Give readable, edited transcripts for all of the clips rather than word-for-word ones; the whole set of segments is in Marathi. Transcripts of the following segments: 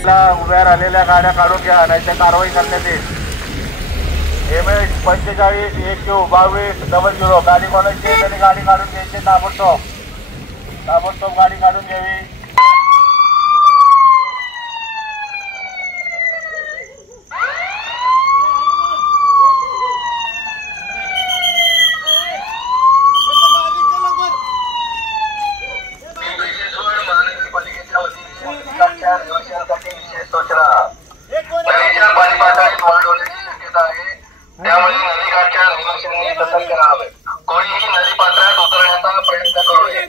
उभ्या राहिलेल्या गाड्या काढून घ्या, नाहीतर कारवाई करण्यात येईल. MH 45 AQ 2200 गाडी बोलायची, त्यांनी गाडी काढून घ्यायची. ताबडतोब गाडी काढून घ्यावी. विशेष सूचना, नदीच्या पाणी पातळीत वाढ होण्याची शक्यता आहे, त्यामुळे नदीकाठच्या निवासियांनी सतर्क राहावे. कोणीही नदी पात्रात उतरण्याचा प्रयत्न करू नये.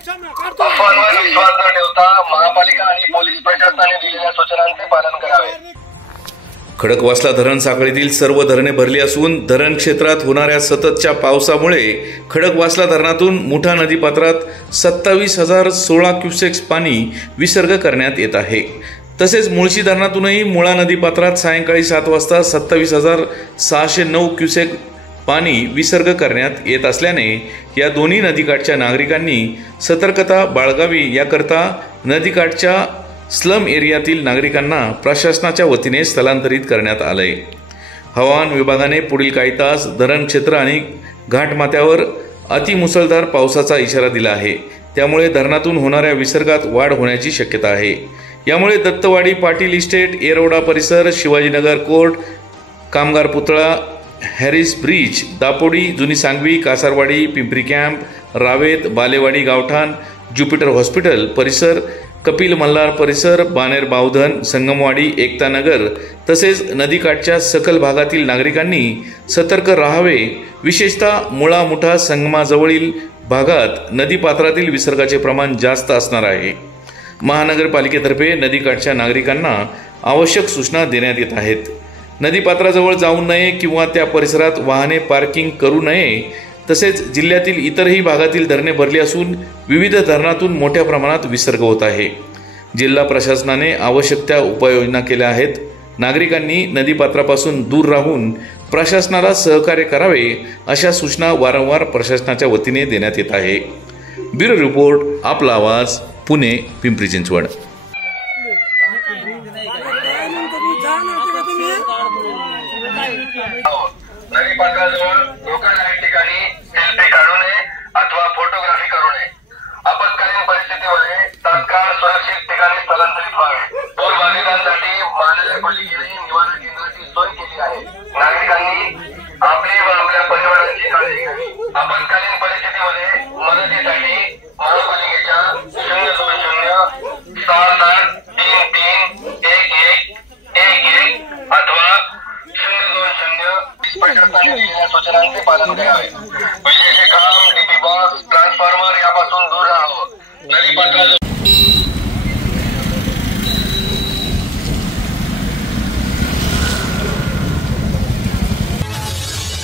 अफवांवर विश्वास न ठेवता महापालिका आणि पोलीस प्रशासनाने दिलेल्या सूचनांचे पालन करावे. खडकवासला धरण साखळीतील सर्व धरणे भरली असून धरण क्षेत्रात होणाऱ्या सततच्या पावसामुळे खडकवासला धरणातून मुठा नदीपात्रात 27,016 क्युसेक्स पाणी विसर्ग करण्यात येत आहे. तसेच मुळशी धरणातूनही मुळा नदीपात्रात सायंकाळी 7 वाजता 27,609 क्युसेक पाणी विसर्ग करण्यात येत असल्याने या दोन्ही नदीकाठच्या नागरिकांनी सतर्कता बाळगावी. याकरता नदीकाठच्या स्लम एरियातील नागरिकांना प्रशासनाच्या वतीने स्थलांतरित करण्यात आलंय. हवामान विभागाने पुढील काही तास धरण क्षेत्र आणि घाटमाथ्यावर अतिमुसळधार पावसाचा इशारा दिला आहे. त्यामुळे धरणातून होणाऱ्या विसर्गात वाढ होण्याची शक्यता आहे. यामुळे दत्तवाडी, पाटील इस्टेट, येरवडा परिसर, शिवाजीनगर कोर्ट, कामगार पुतळा, हॅरिस ब्रिज, दापोडी, जुनी सांगवी, कासारवाडी, पिंपरी कॅम्प, रावेत, बालेवाडी गावठाण, ज्युपिटर हॉस्पिटल परिसर, कपिल मल्हार परिसर, बानेर बावधन, संगमवाडी, एकतानगर तसेच नदीकाठच्या सखल भागातील नागरिकांनी सतर्क राहावे. विशेषतः मुळा मुठा संगमाजवळील भागात नदीपात्रातील विसर्गाचे प्रमाण जास्त असणार आहे. महानगरपालिकेतर्फे नदीकाठच्या नागरिकांना आवश्यक सूचना देण्यात येत आहेत. नदीपात्राजवळ जाऊ नये किंवा त्या परिसरात वाहने पार्किंग करू नये. तसेच जिल्ह्यातील इतरही भागातील धरणे भरली असून विविध धरणातून मोठ्या प्रमाणात विसर्ग होत आहे. जिल्हा प्रशासनाने आवश्यक त्या उपाययोजना केल्या आहेत. नागरिकांनी नदीपात्रापासून दूर राहून प्रशासनाला सहकार्य करावे अशा सूचना वारंवार प्रशासनाच्या वतीने देण्यात येत आहे. ब्युरो रिपोर्ट, आपला आवाज, पुणे, पिंपरी चिंचवड. नदीपात्राजवळ लोकांना या ठिकाणी सेल्फी काढू नये अथवा फोटोग्राफी करू नये. आपत्कालीन परिस्थितीमध्ये तात्काळ सुरक्षित ठिकाणी स्थलांतरित व्हावे. पूरबाधितांसाठी महानगरपालिकेने निवारण केंद्राची सोय केली आहे. नागरिकांनी आपली व आपल्या परिवाराची काळजी घ्यावी. आपत्कालीन परिस्थितीमध्ये मदतीसाठी महापालिकेच्या 02067331111 अथवा 020 प्रशासनाने दिलेल्या सूचनांचे पालन करावे. विशेष काम, डीपी बॉक्स, ट्रान्सफॉर्मर यापासून दूर राहावं. नदीपात्राजवळ